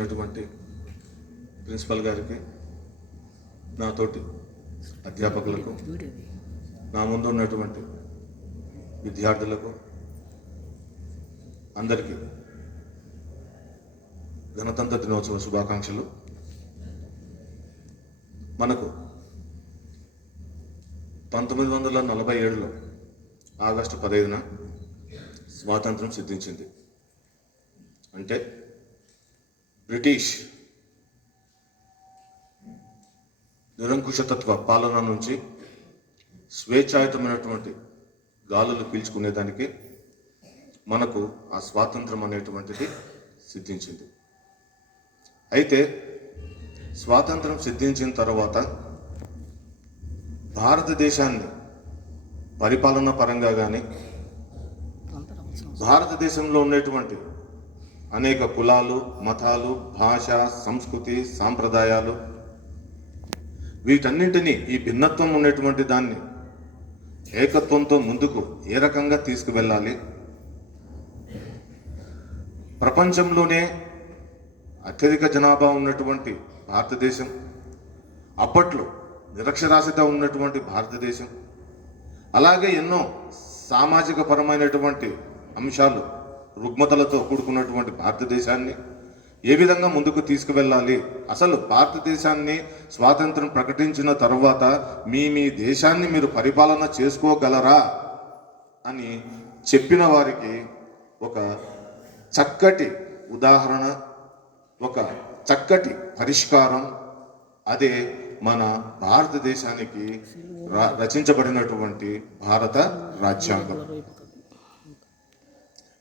ఇచ్చినటువంటి ప్రిన్సిపల్ గారికి, నాతోటి అధ్యాపకులకు, నా ముందు ఉన్నటువంటి విద్యార్థులకు అందరికీ గణతంత్ర దినోత్సవ శుభాకాంక్షలు. మనకు 1947లో ఆగస్టు 15న స్వాతంత్రం సిద్ధించింది. అంటే బ్రిటిష్ నిరంకుశతత్వ పాలన నుంచి స్వేచ్ఛాయుతమైనటువంటి గాలులు పీల్చుకునేదానికి మనకు ఆ స్వాతంత్రం అనేటువంటిది సిద్ధించింది. అయితే స్వాతంత్రం సిద్ధించిన తర్వాత భారతదేశాన్ని పరిపాలన పరంగా కానీ, భారతదేశంలో ఉన్నటువంటి అనేక కులాలు, మతాలు, భాష, సంస్కృతి, సాంప్రదాయాలు, వీటన్నింటినీ, ఈ భిన్నత్వం ఉన్నటువంటి దాన్ని ఏకత్వంతో ముందుకు ఏ రకంగా తీసుకువెళ్ళాలి, ప్రపంచంలోనే అత్యధిక జనాభా ఉన్నటువంటి భారతదేశం, అప్పట్లో నిరక్షరాస్యత ఉన్నటువంటి భారతదేశం, అలాగే ఎన్నో సామాజిక పరమైనటువంటి అంశాలు, రుగ్మతలతో కూడుకున్నటువంటి భారతదేశాన్ని ఏ విధంగా ముందుకు తీసుకువెళ్ళాలి, అసలు భారతదేశాన్ని స్వాతంత్రం ప్రకటించిన తర్వాత మీ దేశాన్ని మీరు పరిపాలన చేసుకోగలరా అని చెప్పిన వారికి ఒక చక్కటి ఉదాహరణ, ఒక చక్కటి పరిష్కారం, అదే మన భారతదేశానికి రచించబడినటువంటి భారత రాజ్యాంగం.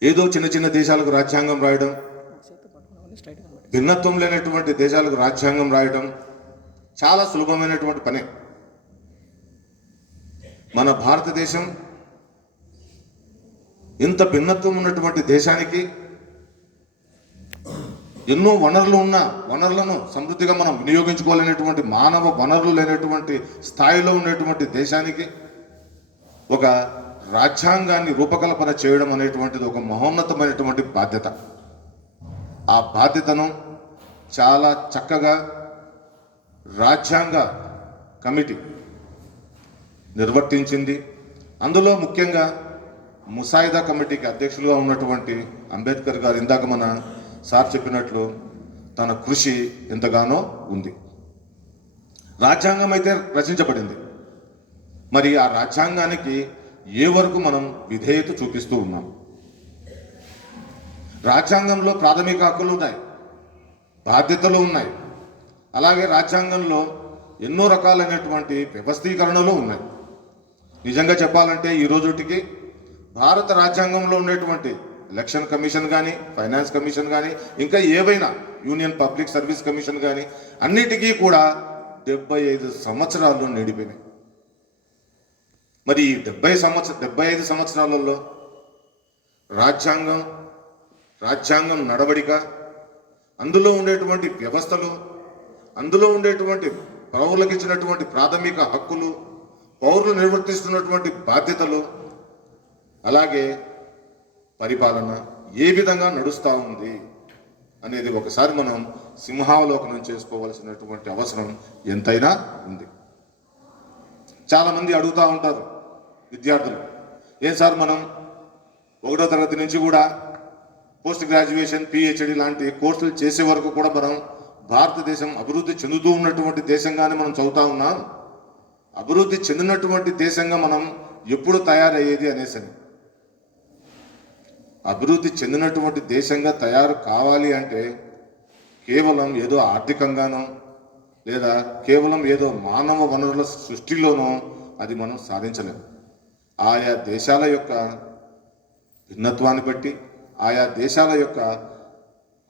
ఏదో చిన్న చిన్న దేశాలకు రాజ్యాంగం రాయడం, భిన్నత్వం లేనటువంటి దేశాలకు రాజ్యాంగం రాయడం చాలా సులభమైనటువంటి పనే. మన భారతదేశం ఇంత భిన్నత్వం ఉన్నటువంటి దేశానికి, ఎన్నో వనరులను సమృద్ధిగా మనం వినియోగించుకోలేనటువంటి, మానవ వనరులు లేనటువంటి స్థాయిలో ఉన్నటువంటి దేశానికి ఒక రాజ్యాంగాన్ని రూపకల్పన చేయడం అనేటువంటిది ఒక మహోన్నతమైనటువంటి బాధ్యత. ఆ బాధ్యతను చాలా చక్కగా రాజ్యాంగ కమిటీ నిర్వర్తించింది. అందులో ముఖ్యంగా ముసాయిదా కమిటీకి అధ్యక్షులుగా ఉన్నటువంటి అంబేద్కర్ గారు, ఇందాక మన సార్ చెప్పినట్లు, తన కృషి ఎంతగానో ఉంది. రాజ్యాంగం అయితే రచించబడింది, మరి ఆ రాజ్యాంగానికి ఏ వరకు మనం విధేయత చూపిస్తూ ఉన్నాం? రాజ్యాంగంలో ప్రాథమిక హక్కులు ఉన్నాయి, బాధ్యతలు ఉన్నాయి, అలాగే రాజ్యాంగంలో ఎన్నో రకాలైనటువంటి వ్యవస్థీకరణలు ఉన్నాయి. నిజంగా చెప్పాలంటే ఈ రోజుటికి భారత రాజ్యాంగంలో ఉండేటువంటి ఎలక్షన్ కమిషన్ కానీ, ఫైనాన్స్ కమిషన్ కానీ, ఇంకా ఏవైనా యూనియన్ పబ్లిక్ సర్వీస్ కమిషన్ కానీ, అన్నిటికీ కూడా 75 సంవత్సరాలు నిండిపోయినాయి. మరి ఈ 75 సంవత్సరాలలో రాజ్యాంగం నడవడిక, అందులో ఉండేటువంటి వ్యవస్థలు, అందులో ఉండేటువంటి పౌరులకు ఇచ్చినటువంటి ప్రాథమిక హక్కులు, పౌరులు నిర్వర్తిస్తున్నటువంటి బాధ్యతలు, అలాగే పరిపాలన ఏ విధంగా నడుస్తూ ఉంది అనేది ఒకసారి మనం సింహావలోకనం చేసుకోవాల్సినటువంటి అవసరం ఎంతైనా ఉంది. చాలామంది అడుగుతూ ఉంటారు విద్యార్థులు, ఏం సార్ మనం 1వ తరగతి నుంచి కూడా పోస్ట్ గ్రాడ్యుయేషన్, పిహెచ్డి లాంటి కోర్సులు చేసే వరకు కూడా మనం భారతదేశం అభివృద్ధి చెందుతూ ఉన్నటువంటి దేశంగానే మనం చదువుతా ఉన్నాం, అభివృద్ధి చెందినటువంటి దేశంగా మనం ఎప్పుడు తయారయ్యేది అనేసని. అభివృద్ధి చెందినటువంటి దేశంగా తయారు కావాలి అంటే కేవలం ఏదో ఆర్థికంగానో, లేదా కేవలం ఏదో మానవ వనరుల సృష్టిలోనో అది మనం సాధించలేము. ఆయా దేశాల యొక్క భిన్నత్వాన్ని బట్టి, ఆయా దేశాల యొక్క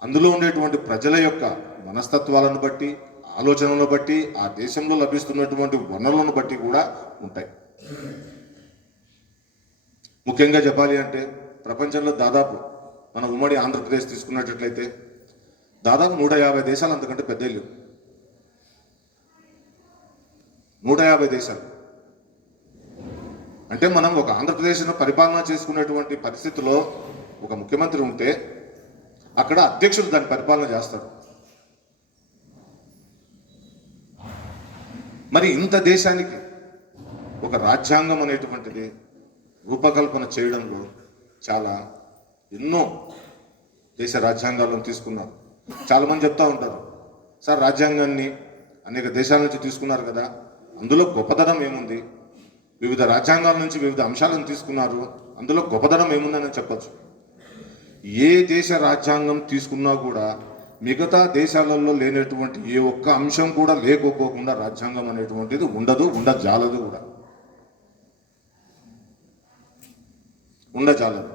అందులో ఉండేటువంటి ప్రజల యొక్క మనస్తత్వాలను బట్టి, ఆలోచనలను బట్టి, ఆ దేశంలో లభిస్తున్నటువంటి వనరులను బట్టి కూడా ఉంటాయి. ముఖ్యంగా చెప్పాలి అంటే ప్రపంచంలో దాదాపు మన ఉమ్మడి ఆంధ్రప్రదేశ్ తీసుకున్నట్లయితే దాదాపు 150 దేశాలు, అంతకంటే పెద్ద ఇల్లు 150 దేశాలు. అంటే మనం ఒక ఆంధ్రప్రదేశ్ను పరిపాలన చేసుకునేటువంటి పరిస్థితిలో ఒక ముఖ్యమంత్రి ఉంటే అక్కడ అధ్యక్షుడు దాన్ని పరిపాలన చేస్తాడు. మరి ఇంత దేశానికి ఒక రాజ్యాంగం అనేటువంటిది రూపకల్పన చేయడంలో చాలా ఎన్నో దేశ రాజ్యాంగాలను తీసుకున్నారు. చాలామంది చెప్తా ఉంటారు, సార్ రాజ్యాంగాన్ని అనేక దేశాల నుంచి తీసుకున్నారు కదా, అందులో గొప్పదనం ఏముంది? వివిధ రాజ్యాంగాల నుంచి వివిధ అంశాలను తీసుకున్నారు, అందులో గొప్పదనం ఏముందని చెప్పచ్చు. ఏ దేశ రాజ్యాంగం తీసుకున్నా కూడా మిగతా దేశాలలో లేనటువంటి ఏ ఒక్క అంశం కూడా లేకపోకుండా రాజ్యాంగం అనేటువంటిది ఉండజాలదు కూడా ఉండజాలదు.